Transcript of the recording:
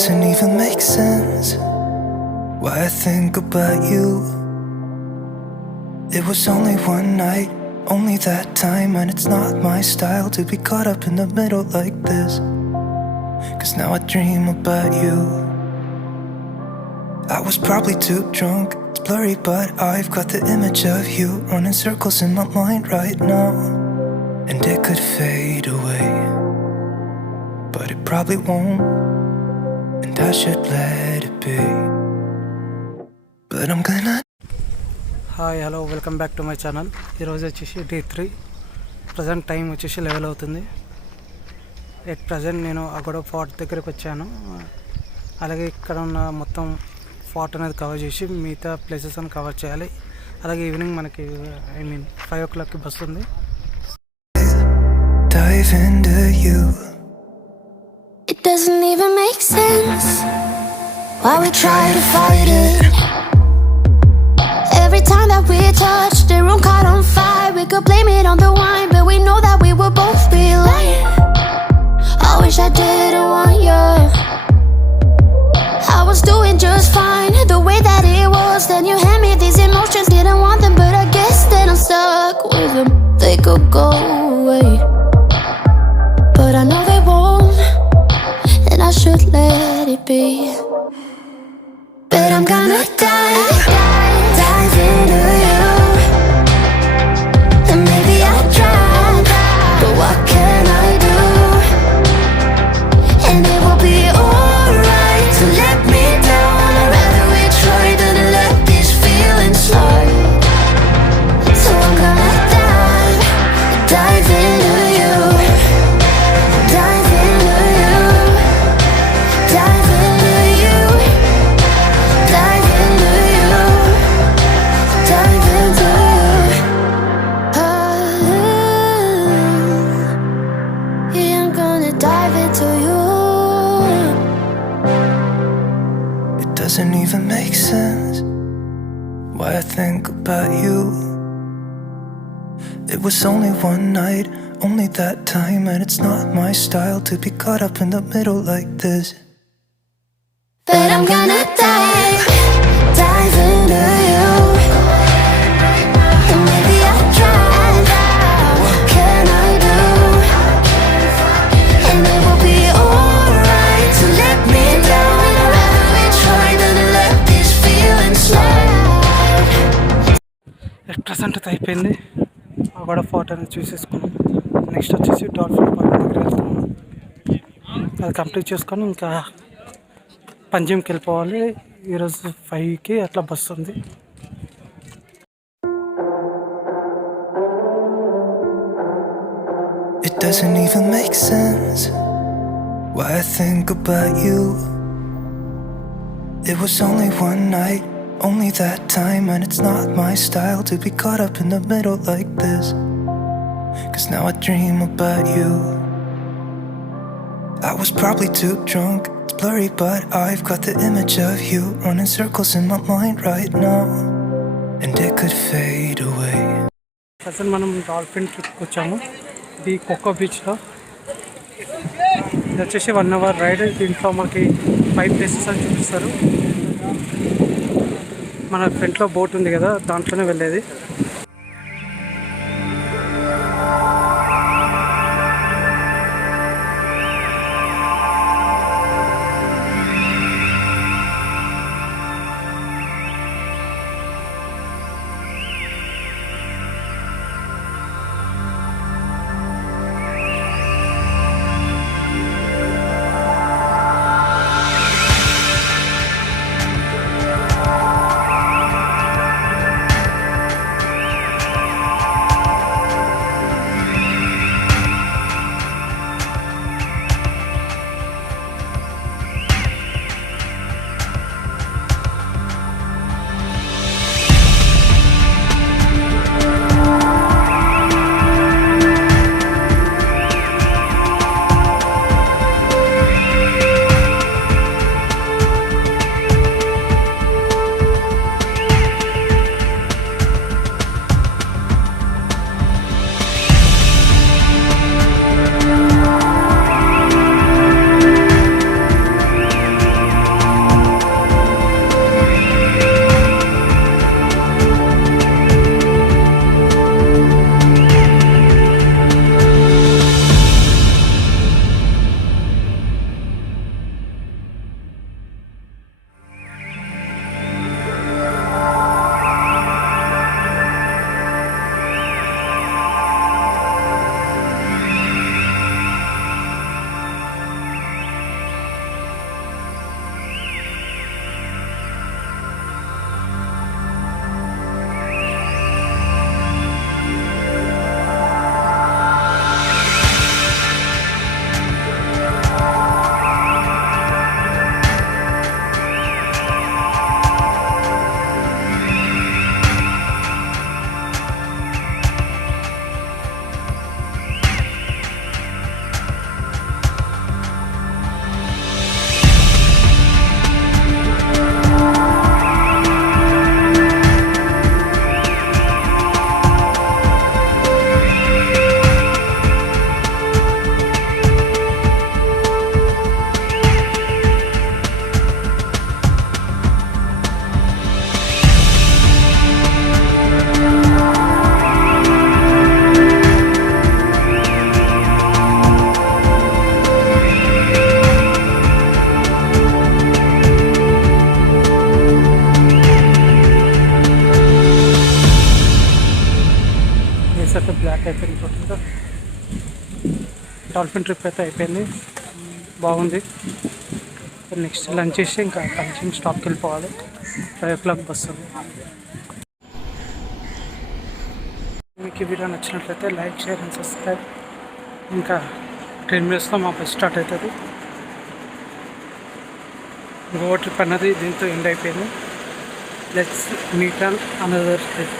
doesn't even make sense why I think about you. It was only one night, only that time, and it's not my style to be caught up in the middle like this. 'Cause now I dream about you. I was probably too drunk, it's blurry, but I've got the image of you running circles in my mind right now. And it could fade away, but it probably won't, and I should let it be. But I'm gonna. Hi hello welcome back to my channel. ఈరోజు వచ్చేసి day 3. Present time వచ్చేసి 11 అవుతుంది. At present నేను Aguada fort దగ్గరికి వచ్చాను. అలాగే ఇక్కడ ఉన్న మొత్తం ఫోర్ట్ అనేది కవర్ చేసి మిగతా ప్లేసెస్ అని కవర్ చేయాలి. అలాగే ఈవినింగ్ మనకి 5 o'clockకి బస్సు ఉంది. Dive into you. It doesn't even make sense why we try to fight it. Every time that we touch, the room caught on fire. We could blame it on the wine, but we know that we would both be lying. I wish I didn't want you. I was doing just fine, the way that it was. Then you hand me these emotions, didn't want them, but I guess that I'm stuck with them. They could go away, but I know they won't, and I should let it be. But I'm gonna dive into you, and maybe I'll try, but what can I do? And it will be alright to let me down. I'd rather we try than let these feelings slide. So I'm gonna dive into you, dive into you, dive into you, dive into you, dive into you. Yeah, I'm gonna dive into you. It doesn't even make sense why I think about you. It was only one night, only that time, and it's not my style to be caught up in the middle like this. But I'm gonna dive into you, and maybe I'll try, what can I do? And it will be alright to let me down. I'd rather we try than let these feelings slide. Present అయిపోయింది. Aguada fort అనేది చూసేసుకున్నాం. Next వచ్చేసి dolphin boat దగ్గరికి వెళ్తున్నాం. అది complete చేసుకొని ఇంకా పంజిమ్కి వెళ్ళిపోవాలి. ఈరోజు 5కి అట్లా బస్సు ఉంది. It doesn't even make sense why I think about you. It was only one night, only that time, and it's not my style to be caught up in the middle like this. 'Cause now I dream about you. I was probably too drunk, it's blurry, but I've got the image of you running circles in my mind right now. And it could fade away. Present మనం dolphin ట్రిప్కి వచ్చాము. ఇది cocoa బీచ్లో. ఇది వచ్చేసి 1 hour ride. దీంట్లో మనకి 5 places అని చూపిస్తారు. మన ఫ్రంట్లో బోట్ ఉంది కదా, దాంట్లోనే వెళ్ళేది. డాల్ఫిన్ ట్రిప్ అయితే అయిపోయింది, బాగుంది. నెక్స్ట్ లంచ్ చేసి ఇంకా కనెక్షన్ స్టాప్కి వెళ్ళిపోవాలి. 5 o'clock బస్సు. మీకు ఈ వీడియో నచ్చినట్లయితే లైక్, షేర్ అండ్ సబ్స్క్రైబ్. ఇంకా 10 minutesలో మా బస్ స్టార్ట్ అవుతుంది. గోవా ట్రిప్ అన్నది దీంతో ఎండ్ అయిపోయింది. Let's meet on another trip.